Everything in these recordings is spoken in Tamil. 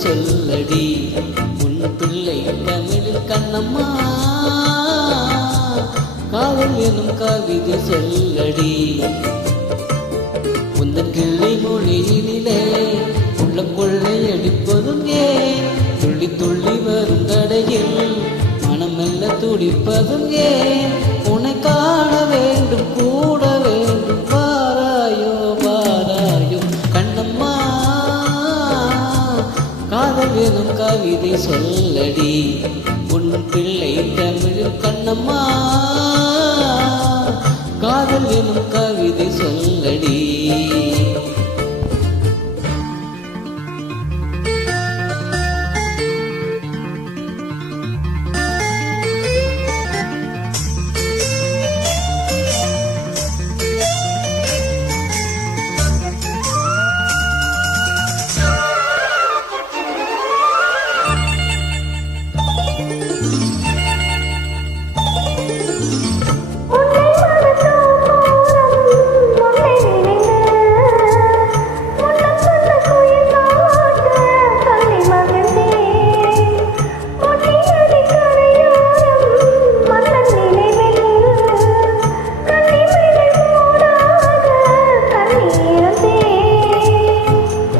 சொல்லடி உன் பிள்ளை தமிழில் கண்ணம்மா காதல் எனும் கவிதை சொல்லடி உந்தன் கிள்ளை மொழியினிலே உள்ள கொள்ளை அடிப்பதும் ஏன் துள்ளி துள்ளி வரும் கடையில் மனமெல்ல துடிப்பதும் ஏன் உன்னை காண வேண்டும் கூட வேண்டும் பாராயோ பாராயோ கண்ணம்மா காதல் எனும் கவிதை சொல்லடி உன் பிள்ளை தமிழில் கண்ணம்மா காதல் எனும் கவிதை சொல்லடி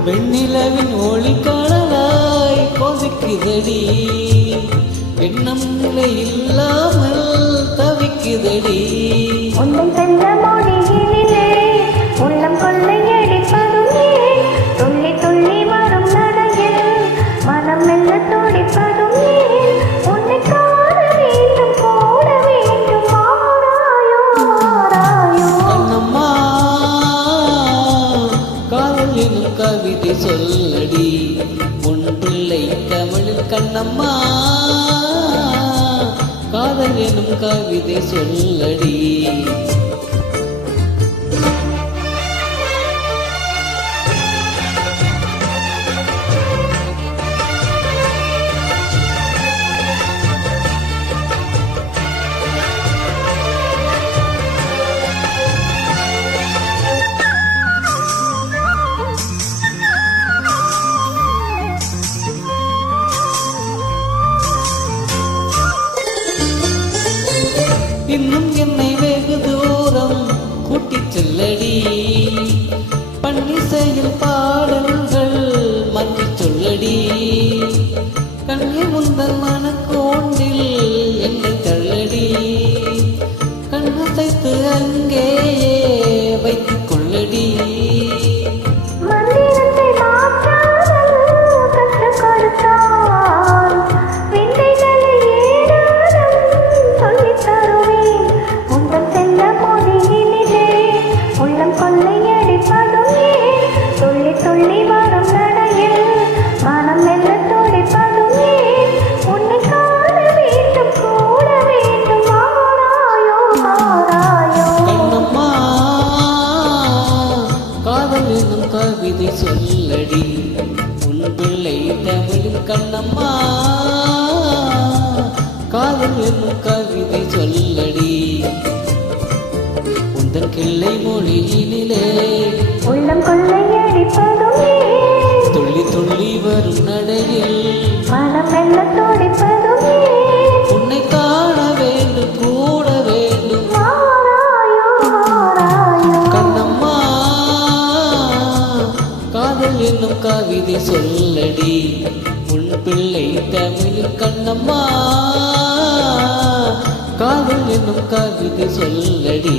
வெண்ணிலவின் ஒளி கடலாய் கொதிக்குதடி எண்ணம் நிலை இல்லாமல் தவிக்குதடி உன்னை சென்ற மொழியிலே உள்ளம் கொள்ளையடிப்பதும் துள்ளி துள்ளி வரும் நடையில் மனம் மெல்ல துடிப்பதும் உன்னை காண வேண்டும் கூட வேண்டும் மாறாயோ மாறாயோ கண்ணம்மா காதல் எனும் கவிதை சொல்லடி உன் பிள்ளை தமிழில் கண்ணம்மா காதல் எனும் கவிதை சொல்லடி இன்னும் என்னை வெகு தூரம் கூட்டிச் செல்லடி பன்னிசையில் பாடல்கள் மன்றி சொல்லடி கண்ணில் முந்தல் மனக்கோண்டில் என்னை தள்ளடி கண்ணசைத்து அங்கேயே வைத்துக் கொள்ளடி கவிதை சொல்லடி உன் பிள்ளை தமிழில் கண்ணம்மா காதல் என்னும் கவிதை சொல்லடி உந்தன் கிள்ளை மொழியினிலே உள்ளம் கொள்ளையடிப்பதும் துள்ளி துள்ளி வரும் நடையில் மனம் மெல்ல துடிப்பதும் உன்னை காண வேண்டும் கூட வேண்டும் மாறாயோ மாறாயோ கண்ணம்மா காதல் என்னும் கவிதை சொல்லடி உன் பிள்ளை தமிழில் கண்ணம்மா காதல் என்னும் கவிதை சொல்லடி